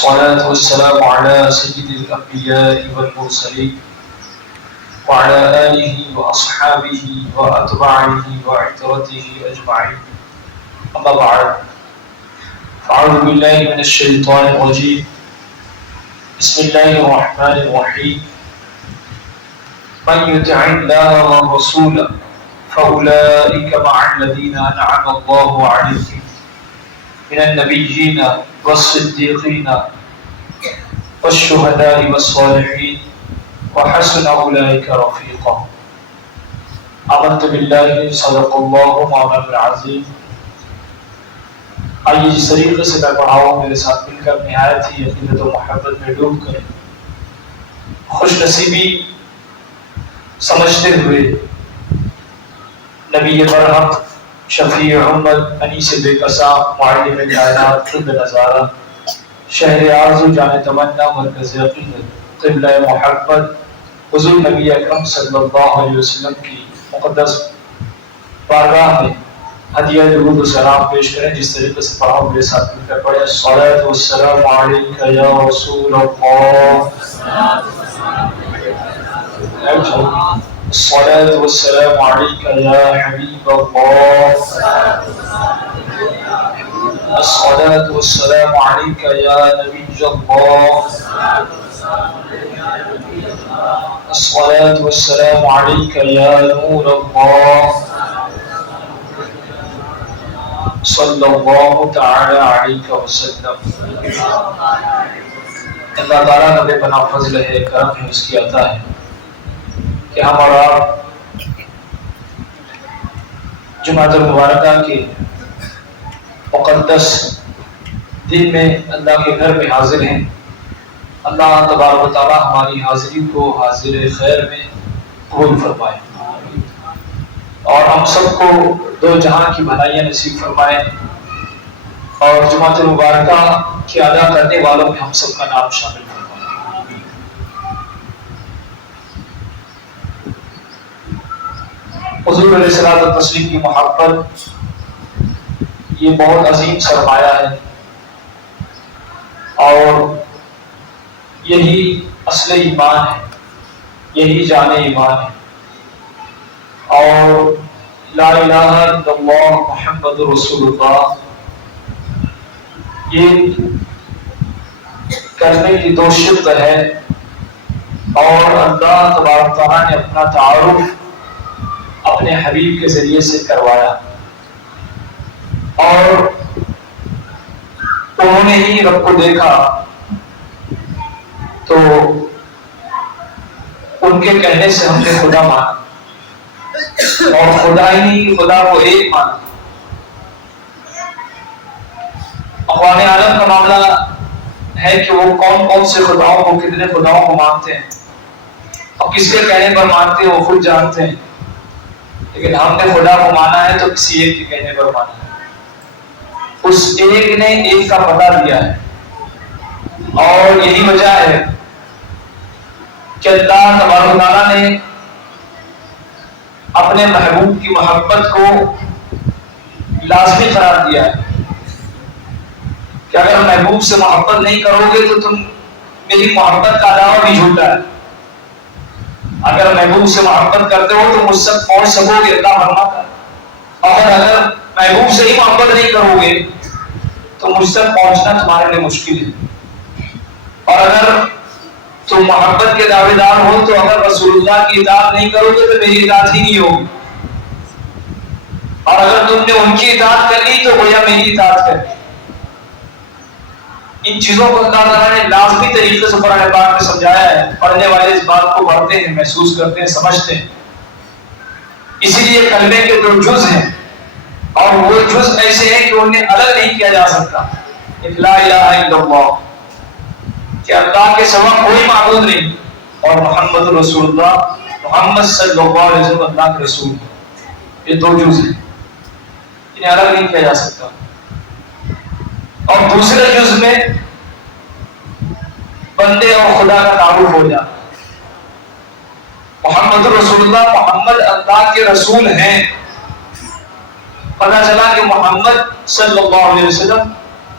الصلاة والسلام على سيد الأنبياء والمرسلين وعلى آله وأصحابه وأتباعه وعترته أجمعين. أما بعد، فأعوذ بالله من الشيطان الرجيم. بسم الله الرحمن الرحيم. من يطع الله والرسول فأولئك مع الذين أنعم الله عليهم من النبيين والصديقين والشهداء والصالحين وحسن أولئك رفيقا. آمنت بالله صدق الله مولانا العظيم. آئیے جس طریقے سے میں پڑھاؤں میرے ساتھ مل کر نہایت ہی عقیدت و محبت میں ڈوب کر خوش نصیبی سمجھتے ہوئے نبی برحق شفیع امت انیس بے قصا معلم کائنات خود نظارہ شہر آرزو جان تمنا مرکز عقیدت قبلہ محبت حضور نبی اکرم صلی اللہ علیہ وسلم کی مقدس بارگاہ میں ہدیہ درود و سلام پیش کریں. جس طریقے سے پڑھا میرے ساتھ مل کر پڑھے. الصلاۃ والسلام علیک یا رسول اللہ، الصلاۃ والسلام علیک یا حبیب اللہ، الصلاۃ والسلام علیک یا نبی اللہ، الصلاۃ والسلام علیک یا نور اللہ صلی اللہ تعالی علیہ وسلم. اللہ تعالیٰ کا بے پناہ فضل ہے، کرم ہے، اس کی عطا ہے کہ ہم اور آپ جمعۃ المبارکہ کے مقدس دن میں اللہ کے گھر میں حاضر ہیں. اللہ تبارک و تعالیٰ ہماری حاضری کو حاضر خیر میں قبول فرمائے اور ہم سب کو دو جہاں کی بھلائیاں نصیب فرمائے اور جمعۃ المبارکہ کے ادا کرنے والوں میں ہم سب کا نام شامل فرمائے. حضور علیہ الصلوۃ والتسلیم کی محبت یہ بہت عظیم سرمایہ ہے اور یہی اصل ایمان ہے، یہی جان ایمان ہے. اور لا الہ الا اللہ محمد رسول اللہ یہ کرنے کی دو شق ہے اور اللہ تبارک تعالیٰ نے اپنا تعارف اپنے حبیب کے ذریعے سے کروایا اور انہوں نے ہی رب کو دیکھا تو ان کے کہنے سے ہم نے خدا مانا اور خدا ہی خدا کو ایک مانا. اقوام عالم کا معاملہ ہے کہ وہ کون کون سے خداؤں کو، کتنے خداؤں کو مانتے ہیں اور کس کے کہنے پر مانتے ہیں وہ خود جانتے ہیں، لیکن ہم نے خدا کو مانا ہے تو کسی ایک کے کہنے پر مانا ہے. اس ایک نے ایک کا پتہ دیا ہے اور یہی وجہ ہے کہ اللہ تبارک و تعالیٰ نے اپنے محبوب کی محبت کو لازمی قرار دیا ہے کہ اگر محبوب سے محبت نہیں کرو گے تو تم میری محبت کا دعویٰ بھی جھوٹا ہے. اگر محبوب سے محبت کرتے ہو تو مجھ تک پہنچ سکو گے، اللہ فرماتا ہے. اور اگر محبوب سے ہی محبت نہیں کرو گے تو مجھ تک پہنچنا تمہارے لیے مشکل ہے. اور اگر تم محبت کے دعوے دار ہو تو اگر رسول اللہ کی اطاعت نہیں کرو گے تو میری اطاعت ہی نہیں ہوگی، اور اگر تم نے ان کی اطاعت کر لی تو گویا میری اطاعت کر لی. ان چیزوں کو اللہ تعالیٰ نے لازمی طریقے سے قرآن پاک میں سمجھایا ہے. پڑھنے والے اس بات کو پڑھتے ہیں، محسوس کرتے ہیں، سمجھتے ہیں. اسی لیے کلمے کے دو جز ہیں اور وہ جز ایسے ہیں کہ انہیں الگ نہیں کیا جا سکتا. لا الہ الا اللہ کہ اللہ کے سوا کوئی معبود نہیں اور محمد رسول اللہ، محمد صلی اللہ علیہ وسلم اللہ کے رسول. یہ دو جز ہیں، انہیں الگ نہیں کیا جا سکتا. اور دوسرے جز میں بندے اور خدا کا تعارف ہو جاتا. محمد رسول اللہ، محمد اللہ کے رسول ہیں. پتہ چلا کہ محمد صلی اللہ علیہ وسلم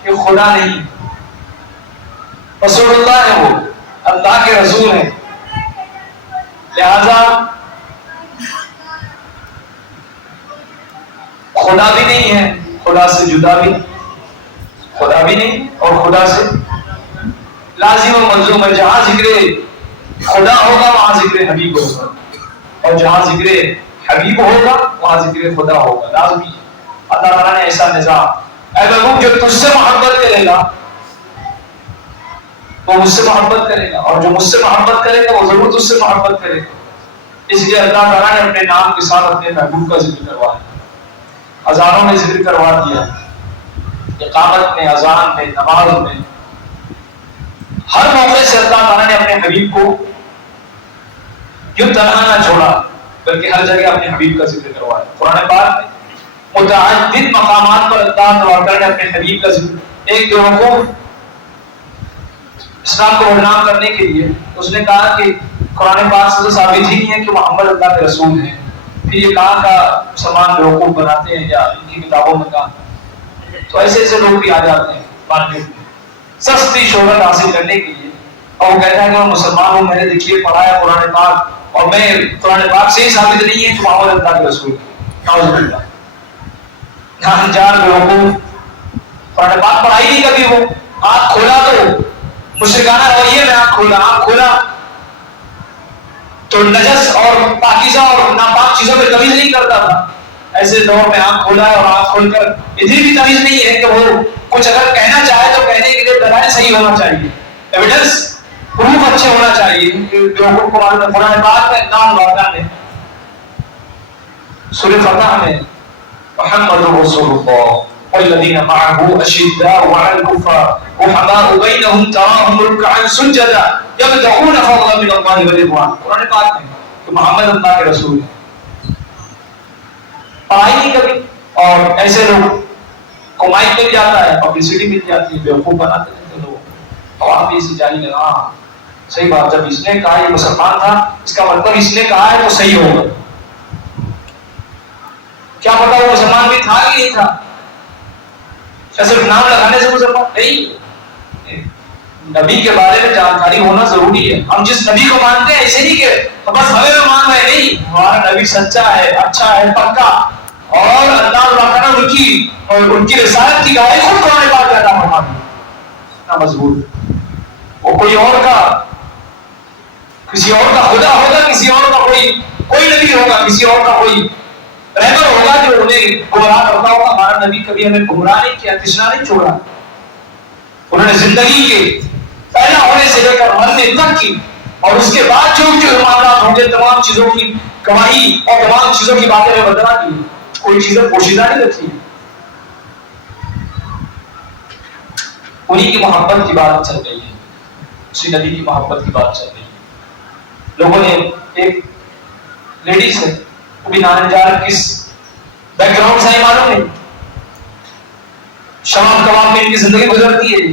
یہ خدا نہیں، رسول اللہ ہے، وہ اللہ کے رسول ہیں، لہذا خدا بھی نہیں ہے، خدا سے جدا بھی، خدا بھی نہیں اور خدا سے لازم و ملزوم ہے۔ جہاں ذکر خدا ہوگا وہاں ذکر حبیب ہوگا، اور جہاں ذکر حبیب ہوگا وہاں ذکر خدا ہوگا، لازمی ہے۔ اللہ تعالیٰ نے ایسا نظام، اے محبوب جو تجھ سے محبت کرے گا وہ مجھ سے محبت کرے گا، اور جو مجھ سے محبت کرے گا وہ ضرور تجھ سے محبت کرے گا۔ اس لیے اللہ تعالیٰ نے اپنے نام کے ساتھ اپنے محبوب کا ذکر کروا دیا، اذانوں میں ذکر کروا دیا، اقامت میں، اذان میں، نماز میں، ہر موقع سے اللہ تعالیٰ نے اپنے حبیب کو یوں تنہا نہ چھوڑا بلکہ ہر جگہ اپنے حبیب کا ذکر کروایا۔ قرآن پاک میں متعدد مقامات پر اللہ تعالیٰ نے اپنے حبیب کا ذکر، ایک بیوقوف اسلام کو بدنام کرنے کے لیے اس نے کہا کہ قرآن پاک سے تو ثابت ہی نہیں ہے کہ محمد اللہ کے رسول ہیں، پھر یہ کہاں کا مسلمان بیوقوف بناتے ہیں یا ان کی کتابوں میں کہا، تو ایسے ایسے لوگ بھی آ جاتے ہیں مارکیٹ میں سستی شہرت حاصل کرنے کے لیے، اور وہ کہتا ہے کہ میں مسلمان ہوں، میں نے دیکھیے پڑھا ہے قرآن پاک، اور میں قرآن پاک سے ہی ثابت نہیں ہے کہ محمد اللہ کے رسول ہیں۔ نعوذ باللہ، جان بیوقوف، قرآن پاک پڑھائی نہیں کبھی، وہ آنکھ کھولا تو مشرکانہ رویے میں آنکھ کھولا تو نجس اور پاکیزہ اور ناپاک چیزوں پہ تمیز نہیں کرتا تھا، ایسے دور میں آنکھ کھولا ہے اور آنکھ کھول کر اتنی بھی تمیز نہیں ہے کہ وہ کچھ اگر کہنا چاہے تو کہنے کے لیے دلائل صحیح ہونا چاہیے، ایویڈنس، پروف اچھے ہونا چاہیے۔ بیوقوف کو معلوم ہے قرآن پاک میں نام واقع ہے، سورہ فتح میں محمد رسول اللہ والذین معه اشداء على الكفار رحماء بینهم تراهم رکعا سجدا یبتغون فضلا من اللہ ورضوانا، قرآن پاک میں کہ محمد اللہ کے رسول ہیں، پڑھائی نہیں کبھی، اور ایسے لوگ کو مائک مل جاتا ہے، پبلسٹی مل جاتی ہے، بیوقوف بناتے ہیں لوگ، اور آپ اسی جاری لگا صحیح بات، جب اس نے کہا یہ مسلمان تھا اس کا مطلب اس نے کہا ہے تو صحیح ہوگا، کیا پتا وہ مسلمان بھی تھا کہ نہیں تھا، کیا صرف نام لگانے سے مسلمان نہیں؟ نبی کے بارے میں جانکاری ہونا ضروری ہے۔ ہم جس نبی کو مانتے ہیں ایسے نہیں کہ بس ہمیں میں مان رہے، نہیں، ہمارا نبی سچا ہے، اچھا ہے، پکا، اور اللہ تعالیٰ ان کی رسالت کی گواہی خود قرآن پاک کا عطا فرماتا ہے، اتنا مضبوط، وہ کوئی اور کا، کسی اور کا خدا ہوگا، کسی اور کا کوئی نبی ہوگا، کسی اور کا کوئی رہبر ہوگا جو انہیں گمراہ کرتا ہوگا، ہمارا نبی کبھی ہمیں گمراہ نہیں کیا، تشنا نہیں چھوڑا، انہوں نے زندگی کے پیدا ہونے سے لے کر مرنے تک کی، اور اس کے بعد جو معاملات ہوں گے تمام چیزوں کی گواہی اور تمام چیزوں کی باتیں میں بدلا دی، کوئی چیزیں پوشیدہ نہیں رکھی، انہی کی محبت کی بات چل رہی ہے، اسی نبی کی محبت کی بات چل رہی ہے۔ لوگوں نے ایک لیڈیز ہے، وہ بھی نانجار کس بیک گراؤنڈ سے معلوم نہیں، شمام کباب میں ان کی زندگی گزرتی ہے۔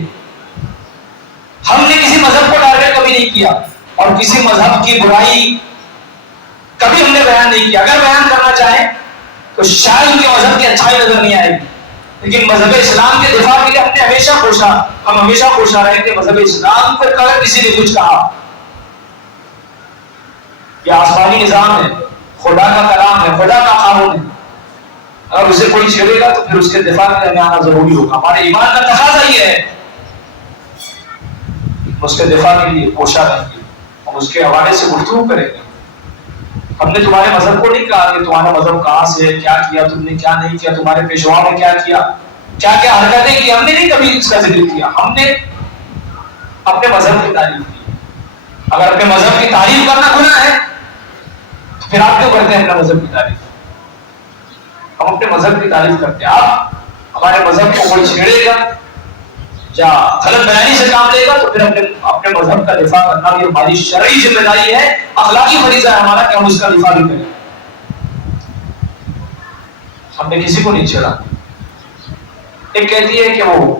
ہم نے کسی مذہب کو ٹارگیٹ کبھی نہیں کیا، اور کسی مذہب کی برائی کبھی ہم نے بیان نہیں کیا، اگر بیان کرنا چاہیں تو شاید ان کے مذہب کی اچھائی نظر نہیں آئے گی، لیکن مذہب اسلام کے دفاع کے لیے ہم نے ہمیشہ کوشاں رہے کہ مذہب اسلام کو اگر کسی نے کچھ کہا، یہ آسمانی نظام ہے، خدا کا کلام ہے، خدا کا قانون ہے، اگر اسے کوئی چھیڑے گا تو پھر اس کے دفاع میں ہمیں آنا ضروری ہوگا، ہمارے ایمان کا تقاضا یہ ہے، اس کے دفاع کے لیے کوشاں رہیں گے، ہم اس کے حوالے سے گفتگو کریں گے۔ ہم نے تمہارے مذہب کو نہیں کہا کہ تمہارا مذہب کہاں سے ہے، کیا کیا تم نے، کیا نہیں کیا، تمہارے پیشوا نے کیا کیا، کیا کیا حرکتیں کی، ہم نے نہیں کبھی اس کا ذکر کیا، ہم نے اپنے مذہب کی تعریف کی۔ اگر اپنے مذہب کی تعریف کرنا گناہ ہے تو پھر آپ کیوں کرتے ہیں اپنے مذہب کی تعریف؟ ہم اپنے مذہب کی تعریف کرتے ہیں، آپ ہمارے مذہب کو کوئی چھیڑے گا یا غلط بیانی سے کام لے گا تو پھر اپنے مذہب کا دفاع کرنا بھی ہماری شرعی ذمہ داری ہے، اخلاقی فریضہ ہے ہمارا کہ ہم اس کا دفاع بھی کریں۔ ہم نے کسی کو نہیں چھیڑا۔ ایک کہتی ہے کہ وہ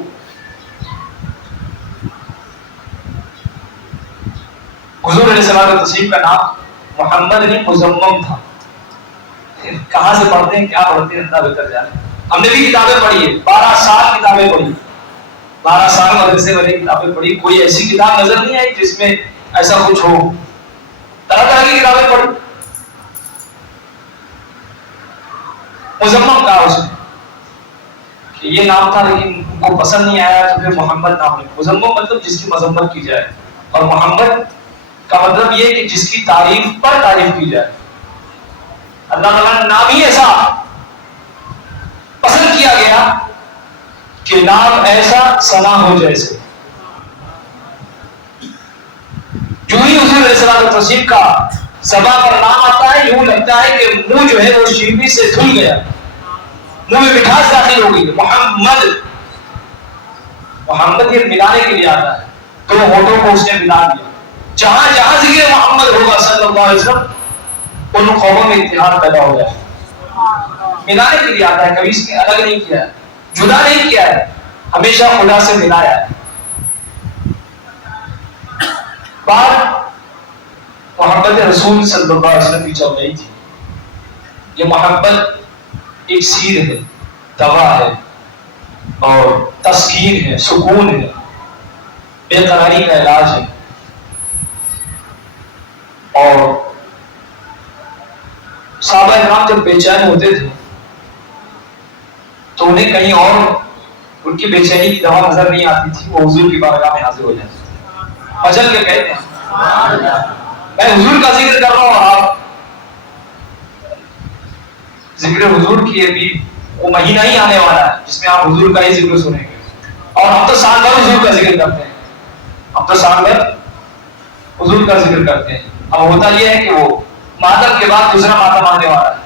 حضور علیہ السلام و تسلیم کا نام محمد نہیں مزمم تھا، کہاں سے پڑھتے ہیں کیا پڑھتے ہیں اللہ بہتر جانے۔ ہم نے بھی کتابیں پڑھی ہے، 12 سال کتابیں پڑھی، 12 سال مدرسے والی کتابیں پڑھی, کوئی ایسی کتاب نظر نہیں آئی جس میں ایسا کچھ ہو. طرح طرح کی کتابیں پڑھی. مزمم کہا اس نے کہ یہ نام تھا لیکن ان کو پسند نہیں آیا تو پھر محمد نام لیا. مزمم مطلب جس کی مذمت کی جائے, اور محمد کا مطلب یہ کہ جس کی تعریف پر تعریف کی جائے. اللہ تعالیٰ نے نام ہی ایسا پسند کیا گیا کہ نام ایسا ثنا ہو جیسے. جو ہی حضور علیہ الصلوۃ والتسلیم کا زبان پر نام آتا ہے یوں لگتا ہے کہ منہ جو ہے وہ شیرنی سے دھل گیا, منہ میں مٹھاس داخل ہو گئی. محمد, محمد یہ ملانے کے لیے آتا ہے, دو ہونٹوں کو اس نے ملا دیا. جہاں جہاں ذکر محمد ہوگا صلی اللہ علیہ وسلم ان قوموں میں اتحاد پیدا ہو جائے. ملانے کے لیے آتا ہے, کبھی اس نے الگ نہیں کیا ہے, جدا نہیں کیا ہے, ہمیشہ خدا سے ملایا ہے. بات محبت رسول صلی اللہ علیہ وسلم کی چل رہی تھی. یہ محبت ایک سیر ہے, دوا ہے اور تسکین ہے, سکون ہے, بے قراری کا علاج ہے. اور صحابہ کرام جب بے چین ہوتے تھے تو انہیں کہیں اور ان کی بے چینی کی دوا نظر نہیں آتی تھی, وہ حضور کی بارگاہ میں حاضر ہو جاتے تھے. مچل کے کہتے ہیں میں حضور کا ذکر کر رہا ہوں اور آپ ذکر حضور کی ابھی وہ مہینہ ہی آنے والا ہے جس میں آپ حضور کا ہی ذکر سنیں گے. اور ہم تو سال بھر حضور کا ذکر کرتے ہیں, ہم تو سال بھر حضور کا ذکر کرتے ہیں. اب ہوتا یہ ہے کہ وہ ماتم کے بعد دوسرا ماتم آنے والا ہے.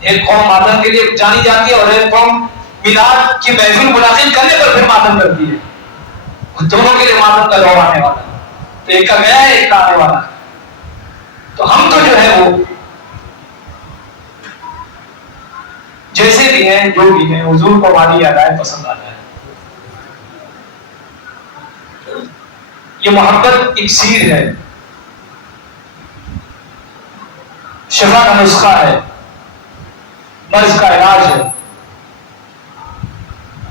ایک قوم ماتم کے لیے جانی جاتی ہے اور ایک قوم میلاد کی محفل منعقد کرنے پر پھر ماتم کرتی ہے. دونوں کے لیے ماتم کا دور آنے والا ہے. تو ایک کا گیا ہے, ایک کا آنے والا ہے. تو ہم تو جو ہے وہ جیسے بھی ہیں, جو بھی ہیں, حضور کو ہماری ادائیں پسند آ جائے. یہ محبت ایک سیر ہے, شفا کا نسخہ ہے, مرض کا علاج ہے.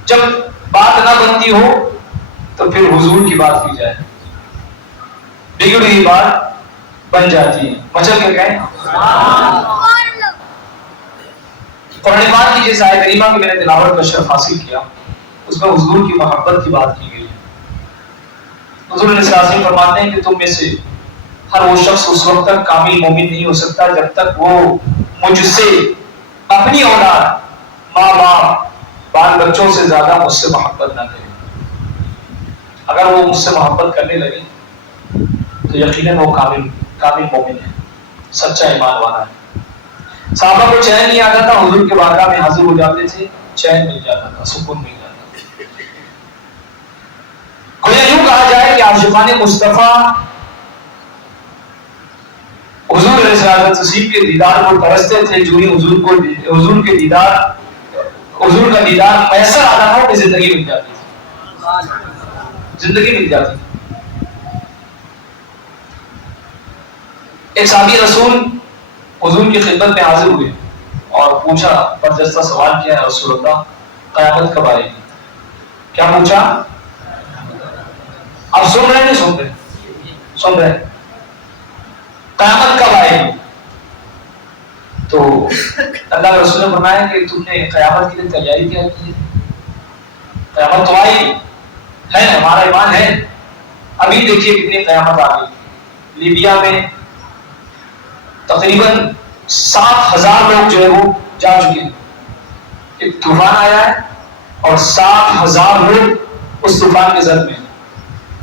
جب بات نہ بنتی ہو تو پھر حضور کی بات کی جائے, بگڑی ہوئی بات بن جاتی ہے. مچل کے کہیں قرآن پاک کی جس آیت کریمہ کی میں نے تلاوت کا شرف حاصل کیا اس میں حضور کی محبت کی بات کی گئی. حضور علیہ السلام فرماتے ہیں کہ تم میں سے ہر وہ شخص اس وقت تک کامل مومن نہیں ہو سکتا جب تک وہ مجھ سے اپنی اولاد, ماں باپ, بال بچوں سے زیادہ مجھ سے محبت نہ کرے. اگر وہ مجھ سے محبت کرنے لگے تو یقیناً وہ کامل مومن ہے, سچا ایمان والا ہے. صحابہ کو چین نہیں آتا تھا, حضور کے بارگاہ میں حاضر ہو جاتے تھے, چین مل جاتا تھا, سکون مل جاتا تھا. گویا یوں کہا جائے کہ عاشقان مصطفیٰ حضور علیہ السلام کے دیدار کو ترستے تھے. جو ہی حضور کے دیدار, حضور کا دیدار میسر آتا تھا کہ زندگی مل جاتی تھی, زندگی مل جاتی تھی. ایک صحابی رسول حضور کی خدمت میں حاضر ہوئے اور پوچھا, برجستہ سوال کیا ہے رسول اللہ, قیامت کب آئے گی. کیا پوچھا؟ آپ سن رہے نہیں سن رہے؟ سن رہے. قیامت کب آئے گی؟ تو اللہ کے رسول نے فرمایا کہ تم نے قیامت کے لیے تیاری کیا کی ہے؟ قیامت تو آئی ہے, ہمارا ایمان ہے. ابھی دیکھیے کتنی قیامت آ گئی. لیبیا میں تقریباً 7,000 لوگ جو ہے وہ جا چکے ہیں. ایک طوفان آیا ہے اور 7,000 لوگ اس طوفان کے زد میں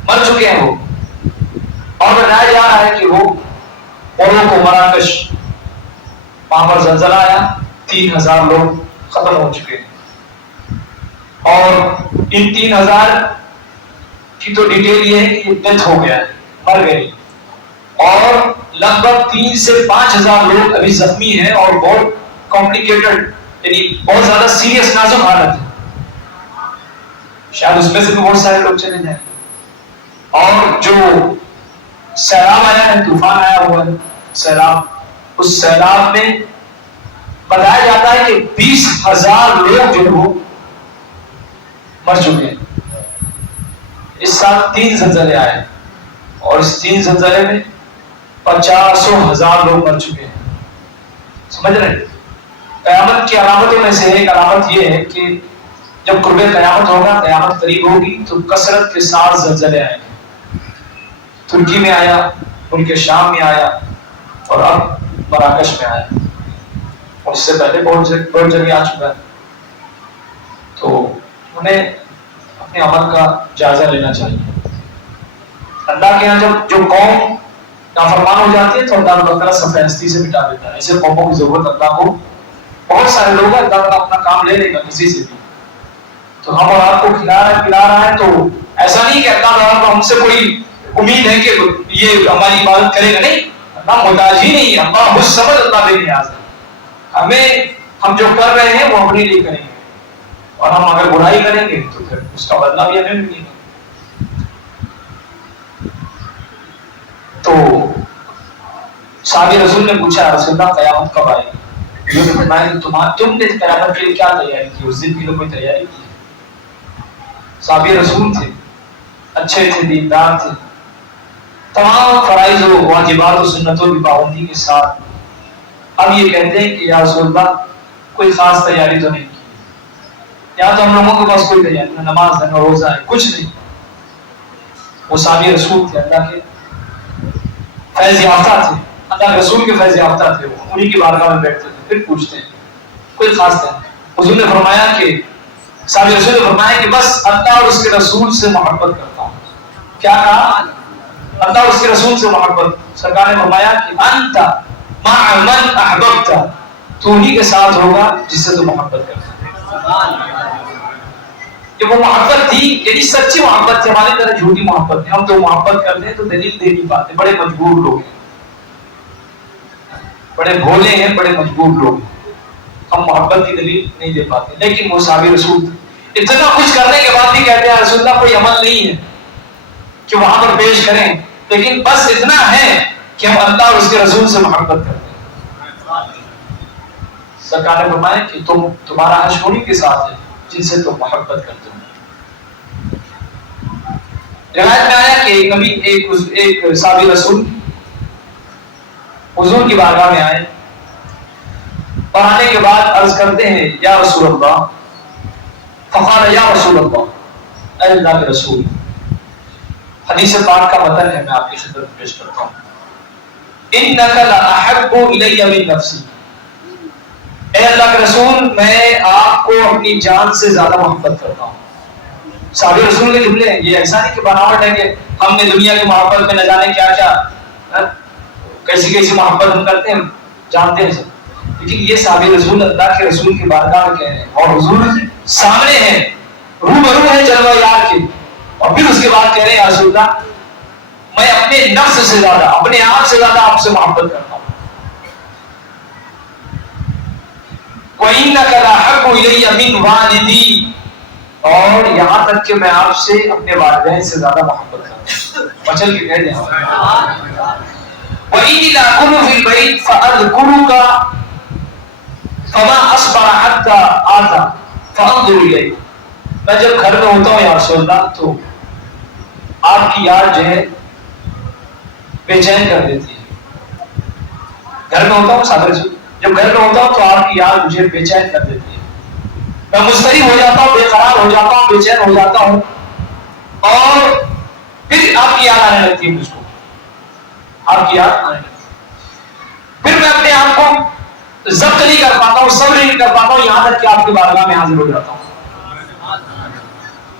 مر چکے ہیں وہ. اور بتایا جا رہا ہے کہ وہ اوروں کو مراکش, وہاں پر زلزلہ آیا, 3,000 لوگ ختم ہو چکے ہیں. اور ان 3,000 کی تو ڈیٹیل یہ ہے کہ ڈیتھ ہو گیا ہے, مر گئی. اور لگ بھگ 3 سے 5,000 لوگ ابھی زخمی ہیں اور بہت کمپلیکیٹڈ, یعنی بہت زیادہ سیریس نازک حالت ہے. شاید اس میں سے بھی بہت سارے لوگ چلے جائیں. اور جو سیلاب آیا ہے, طوفان آیا ہوا ہے, سیلاب, اس سیلاب میں بتایا جاتا ہے کہ 20,000 لوگ جو وہ مر چکے ہیں. اس سال 3 زلزلے آئے اور اس 3 زلزلے میں 50,000 لوگ مر چکے ہیں. سمجھ رہے ہیں؟ قیامت کی علامتوں میں سے ایک علامت یہ ہے کہ جب قرب قیامت ہوگا، قیامت قریب ہوگی، تو کثرت کے ساتھ زلزلے آئیں گے. ترکی میں آیا، ملک شام میں آیا، اور اب مراکش میں آیا، اور اس سے پہلے بہت جگہ آ چکا ہے. تو انہیں اپنے عمل کا جائزہ لینا چاہیے. اللہ کے یہاں جب جو قوم نافرمان ہو جاتی ہے تو اللہ تعالیٰ صفحہ ہستی سے مٹا دیتا ہے. ایسے قوموں کی ضرورت اللہ کو بہت سارے لوگ ہیں، اللہ تعالیٰ اپنا کام لے لے گا کسی سے بھی. تو ہم اور آپ کو کھلا رہا ہے، تو ایسا نہیں کہ اللہ تعالیٰ کو ہم سے کوئی امید ہے کہ یہ ہماری عبادت کرے گا. نہیں، اللہ محتاج ہی نہیں ہے، اللہ مصمد، اللہ بے نیاز ہے. ہم جو کر رہے ہیں وہ اپنے لیے کریں گے، اور ہم اگر برائی کریں گے تو پھر اس کا بدلہ بھی ہمیں ملے گا. تو صحابی رسول نے پوچھا، رسول اللہ قیامت کب آئے گی؟ انہوں نے فرمایا کہ تم نے قیامت کے لیے کیا تیاری کی؟ اس دن کی تو کوئی تیاری کی. صحابی رسول تھے، اچھے تھے، دیندار تھے، تمام فرائض و واجبات و سنتوں کی پابندی کے ساتھ. اب یہ کہتے ہیں کہ یا رسول اللہ کوئی خاص تیاری تو نہیں کی. یا تو ہم لوگوں کے پاس کوئی تیاری نہ نماز ہے نہ روزہ ہے، کچھ نہیں. وہ صحابی رسول تھے، اللہ کے فیض یافتہ تھے، اللہ کے رسول کے فیض یافتہ تھے. وہ انہی کی بارگاہ میں بیٹھتے تھے، پھر پوچھتے ہیں کوئی خاص تیاری. حضور نے فرمایا کہ صحابی رسول نے فرمایا کہ بس اللہ اور اس کے رسول سے محبت کرتا ہوں. کیا کہا؟ اللہ اور اس کے رسول سے محبت. سرکار نے فرمایا کہ انت مع من احببت، تو انہی کے ساتھ ہوگا جس سے تو محبت کرتا ہے. کہ وہ محبت تھی، یعنی سچی محبت تھی، ہماری طرح جھوٹی محبت تھی. ہم تو محبت کرتے ہیں تو دلیل دے نہیں پاتے، بڑے مجبور لوگ ہیں، بڑے بھولے ہیں، بڑے مجبور لوگ ہیں. ہم محبت کی دلیل نہیں دے پاتے. لیکن وہ صحابی رسول تھے، اتنا کچھ کرنے کے بعد بھی کہتے ہیں رسول اللہ کوئی عمل نہیں ہے کہ وہاں پر پیش کریں، لیکن بس اتنا ہے کہ ہم اللہ اور اس کے رسول سے محبت کرتے ہیں. سرکار نے فرمایا کہ تمہارا حشر انہی کے ساتھ ہے جن سے تم محبت کرتے ہو. روایت میں آیا کہ ایک نبی ایک صحابی رسول حضور کی بارگاہ میں آئے، اور آنے کے بعد عرض کرتے ہیں یا رسول اللہ، فقال یا رسول اللہ، اے اللہ کے رسول. حدیث پاک کا متن ہے، میں آپ کی خدمت میں پیش کرتا ہوں. انک لاحب الی من نفسی، اے اللہ کے رسول میں آپ کو اپنی جان سے زیادہ محبت کرتا ہوں. صحابی رسول کے جملے ہیں، یہ ایسا نہیں کہ بناوٹ ہے کہ ہم نے دنیا کی محبت میں نہ جانے کیا کیا کیسی کیسی محبت ہم کرتے ہیں، جانتے ہیں سب. لیکن یہ صحابی رسول اللہ کے رسول کی بارگاہ میں کہہ رہے ہیں، اور حضور سامنے ہیں، روبرو ہے جلوہ یار کے، اور پھر اس کے بعد کہہ رہے ہیں یا رسول اللہ میں اپنے نفس سے زیادہ، اپنے آپ سے زیادہ آپ سے محبت کرتا ہوں. وَإِنَّكَ لَأَحَبُّ إِلَيَّ مِنْ وَالِدِي، اور یہاں تک کہ میں آپ سے اپنے والدین سے زیادہ محبت کرتا ہوں. مچل کے کہہ دیں وَإِنِّي لَأَكُونُ فِي الْبَيْتِ فَأَذْكُرُكَ فَمَا أَصْبَرَ حَتَّى آتَى فَأَنظُرُ إِلَيْكَ. میں جب گھر میں ہوتا ہوں یا رسول اللہ تو آپ کی یاد جو ہے بے چین کر دیتی ہے. گھر میں ہوتا ہوں صادر جی، جب گھر میں ہوتا ہوں تو آپ کی یاد مجھے بے چین کر دیتی ہے. میں مضطرب ہو جاتا ہوں، بے قرار ہو جاتا ہوں، بے چین ہو جاتا ہوں، اور پھر آپ کی یاد آنے لگتی ہے مجھ کو، آپ کی یاد آنے لگتی ہے. پھر میں اپنے آپ کو ضبط نہیں کر پاتا ہوں، صبر نہیں کر پاتا ہوں، یہاں تک کہ آپ کی بارگاہ میں حاضر ہو جاتا ہوں.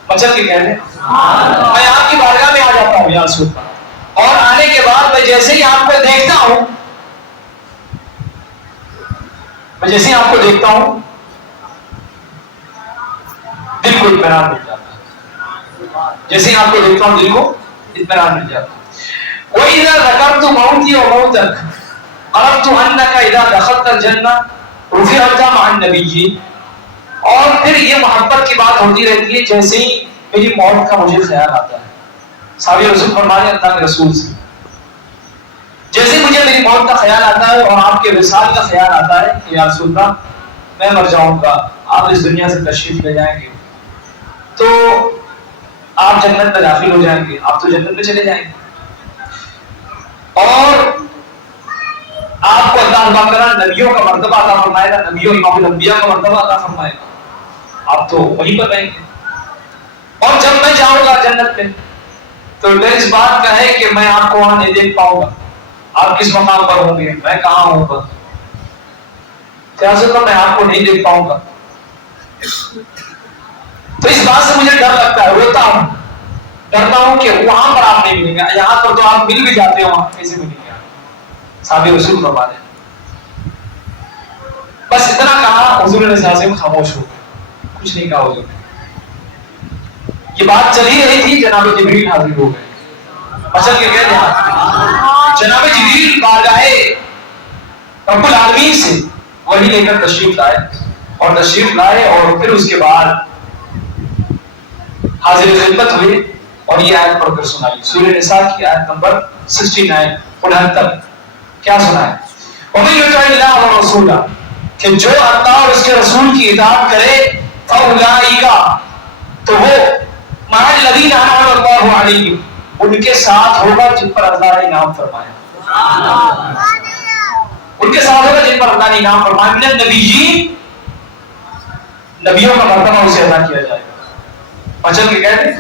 مچل کے کہہ رہے میں آپ کی بارگاہ میں آ جاتا ہوں یا رسول اللہ، اور آنے کے بعد میں جیسے ہی آپ کو دیکھتا ہوں، میں جیسے ہی آپ کو دیکھتا ہوں دل کو اطمینان مل جاتا ہے. جیسے ہی آپ کو دیکھتا ہوں دل کو اطمینان مل جاتا ہے. وَإِذَا ذَكَرْتُ مَوْتِي وَمَوْتَكَ عَرَفْتُ أَنَّكَ إِذَا دَخَلْتَ الْجَنَّةَ رُفِعْتَ مَعَ النَّبِيِّينَ. اور پھر یہ محبت کی بات ہوتی رہتی ہے جیسے ہی میری موت کا مجھے خیال آتا ہے. صحابی رسول فرمانے اللہ کے رسول سے جیسے مجھے میری موت کا خیال آتا ہے اور آپ کے وصال کا خیال آتا ہے کہ یا رسول اللہ میں مر جاؤں گا، آپ اس دنیا سے تشریف لے جائیں گے، تو آپ جنت میں داخل ہو جائیں گے، آپ تو جنت میں چلے جائیں گے، اور آپ کو اللہ تعالیٰ نبیوں کا مرتبہ عطا فرمائے گا، نبیوں امام الانبیاء کا مرتبہ عطا فرمائے گا، آپ تو وہیں پر رہیں گے۔ اور جب میں جاؤں گا جنت میں تو ڈر اس بات کا ہے کہ میں آپ کو وہاں نہیں دیکھ پاؤں گا، آپ کس مقام پر ہوں گے، میں کہاں ہوں گا، سیاست میں آپ کو نہیں دیکھ پاؤں گا۔ تو اس بات سے مجھے ڈر لگتا ہے، روتا ہوں، ڈرتا ہوں کہ وہاں پر آپ نہیں ملیں گے، یہاں پر تو آپ مل بھی جاتے ہو، وہاں کیسے ملیں گے آپ؟ صحابہ رسول فرما دیں۔ بس اتنا کہا، حضور علیہ السلام خاموش ہو گئے، کچھ نہیں کہا حضور نے۔ یہ بات چل ہی رہی تھی، جناب جبریل حاضر ہو گئے۔ اصل کے کہتے ہیں جناب جبریل بارگاہ رب العالمین سے وہی لے کر تشریف لائے اور پھر اس کے بعد حاضر خدمت ہوئے اور یہ آیت پڑھ کر سنائی، سورہ نساء کی آیت نمبر 69 69۔ کیا سنا ہے؟ وَمَن يُطِعِ اللَّهَ وَرَسُولَهُ، کہ جو اللہ اور اس کے رسول کی اطاعت کرے، فَأُولَٰئِکَ، تو وہ مَعَ الَّذِينَ أَنْعَمَ اللَّهُ عَلَيْهِمْ، ان کے ساتھ ہوگا جن پر اللہ نے انعام فرمایا، ان کے ساتھ ہوگا جن پر اللہ نے انعام فرمایا، من النبیین، نبیوں کا مرتبہ اسے ادا کیا جائے گا، بچن کے کہتے ہیں،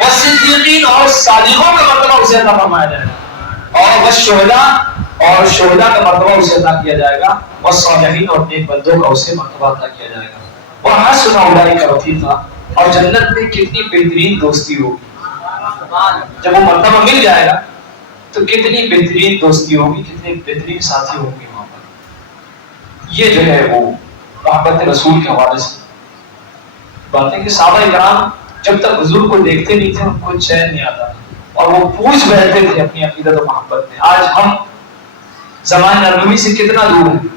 والصدیقین، اور صادقوں کا مرتبہ اسے ادا فرمایا جائے گا، اور والشہداء، اور شہداء کا مرتبہ اسے ادا کیا جائے گا، والصالحین، اور نیک بندوں کا اسے مرتبہ ادا کیا جائے گا، وحسن اولئک رفیقا، اور جنت میں کتنی بہترین دوستی ہوگی، جب وہ مرتبہ مل جائے گا تو کتنی بہترین دوستی ہوگی، کتنے بہترین ساتھی ہوں گے وہاں پر۔ یہ جو ہے وہ محبت رسول کے حوالے سے باتیں کہ صحابہ کرام جب تک حضور کو دیکھتے نہیں تھے ان کو چین نہیں آتا اور وہ پوچھ بیٹھتے تھے اپنی عقیدت و محبت میں۔ آج ہم زمان نرمی سے کتنا دور ہیں،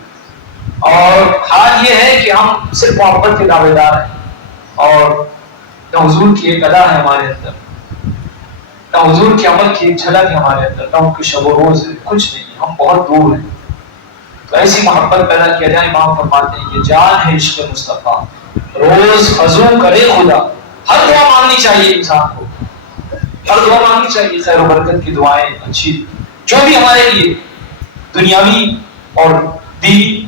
اور حال یہ ہے کہ ہم صرف محبت کے دعوے دار ہیں، اور نہ حضور کی ایک ادا ہے ہمارے اندر، نہ حضور کے عمل کی ایک جھلک ہے ہمارے اندر، نہ ان کے شب و روز ہے، کچھ نہیں، ہم بہت دور ہیں۔ تو ایسی محبت پیدا کیا جائے، امام فرماتے ہیں یہ جان ہے عشق مصطفیٰ، روز فضو کرے خدا، ہر دعا مانگنی چاہیے انسان کو، ہر دعا مانگنی چاہیے، خیر و برکت کی دعائیں اچھی، جو بھی ہمارے لیے دنیاوی اور دینی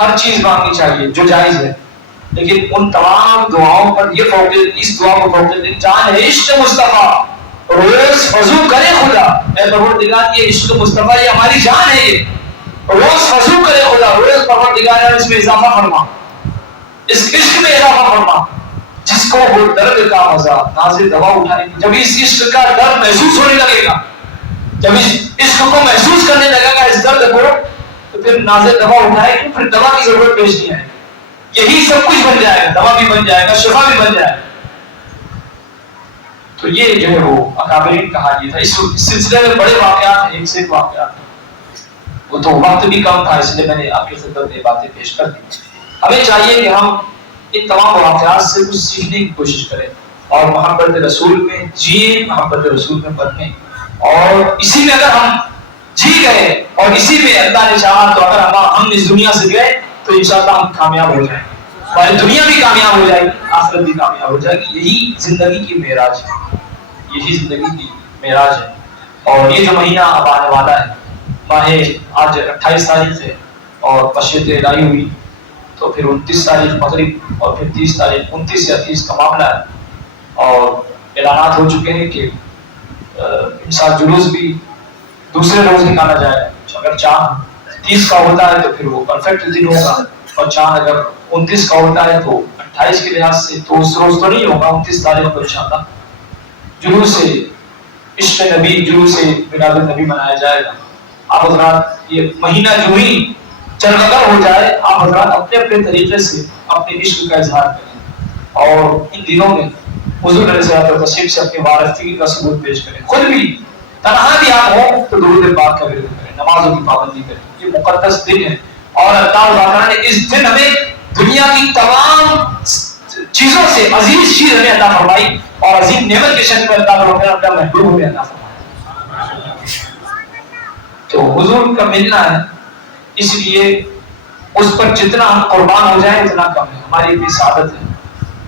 ہر چیز مانگنی چاہیے جو جائز ہے، لیکن ان تمام دعاؤں پر یہ فوقیت، اس دعا کو فوقیت، جان ہے عشق مصطفیٰ، روز فضو کرے خدا، اے پروردگار یہ عشق مصطفیٰ یہ ہماری جان ہے، یہ روز فضو کرے خدا، روز پروردگار اس میں اضافہ فرما، اس عشق میں اضافہ فرما، جس کو وہ درد کا مزہ نازل دوا اٹھانے کی، جب اس عشق کا درد محسوس ہونے لگے گا، جب اس عشق کو محسوس کرنے لگے گا اس درد کو، تو پھر نازل دوا اٹھائے گی، پھر دوا کی ضرورت پیش نہیں آئے گی، یہی سب کچھ بن جائے گا، دوا بھی بن جائے گا، شفا بھی بن جائے گا۔ تو یہ جو ہے وہ اکابرین کا حال یہ تھا۔ اس سلسلے میں بڑے واقعات ہیں، ایک سے ایک واقعات ہیں، وہ تو وقت بھی کم تھا اس لیے میں نے آپ کی خدمت میں باتیں پیش کر دی۔ ہمیں چاہیے کہ ہم ان تمام واقعات سے کچھ سیکھنے کی کوشش کریں اور محبت رسول میں جیے، محبت رسول میں بنیں، اور اسی میں اگر ہم جی گئے اور اسی میں اللہ نے چاہا تو اگر ہم اس دنیا سے گئے تو انشاءاللہ ہم کامیاب ہو جائیں گے، ہماری دنیا بھی کامیاب ہو جائے گی، آخرت بھی کامیاب ہو جائے گی۔ یہی زندگی کی معراج ہے، یہی زندگی کی معراج ہے۔ اور یہ جو مہینہ اب آنے والا ہے، ماہ آج 28 تاریخ ہے اور مشیت الہی ہوئی تو پھر 29 تاریخ مغرب اور پھر 30 تاریخ 29 یا 30 کا معاملہ ہے، اور اعلانات ہو چکے ہیں کہ انسان جلوس بھی دوسرے روز نکالا جائے، اگر چاند 30 کا ہوتا ہے تو پھر وہ پرفیکٹ دن ہوگا، اور چاند اگر 29 کا ہوتا ہے تو 28 کے لحاظ سے تو اس روز تو نہیں ہوگا، 29 تاریخ کو انشاءاللہ جلوس سے عشق نبی، جلوس سے میلاد النبی منایا جائے گا۔ آپ حضرات یہ مہینہ جو ہی چرگر ہو جائے، آپ حضرات اپنے اپنے طریقے سے اپنے عشق کا اظہار کریں، اور ان دنوں میں حضور علیہ الصلوۃ والتسلیم سے اپنی وارثگی کا ثبوت پیش کریں، خود بھی تنہا بھی آپ ہوں تو درود پاک کا ورد کریں، نمازوں کی پابندی کریں، یہ مقدس دن ہے، اور اللہ تعالیٰ نے اس دن ہمیں دنیا کی تمام چیزوں سے عزیز چیز ہمیں عطا فرمائی، اور عظیم نعمت کے شکل میں اللہ تعالیٰ نے اپنا محبوب ہمیں عطا فرمایا۔ تو حضور کا ملنا ہے، اس لیے اس پر جتنا ہم قربان ہو جائیں اتنا کم ہے، ہماری بھی سعادت ہے۔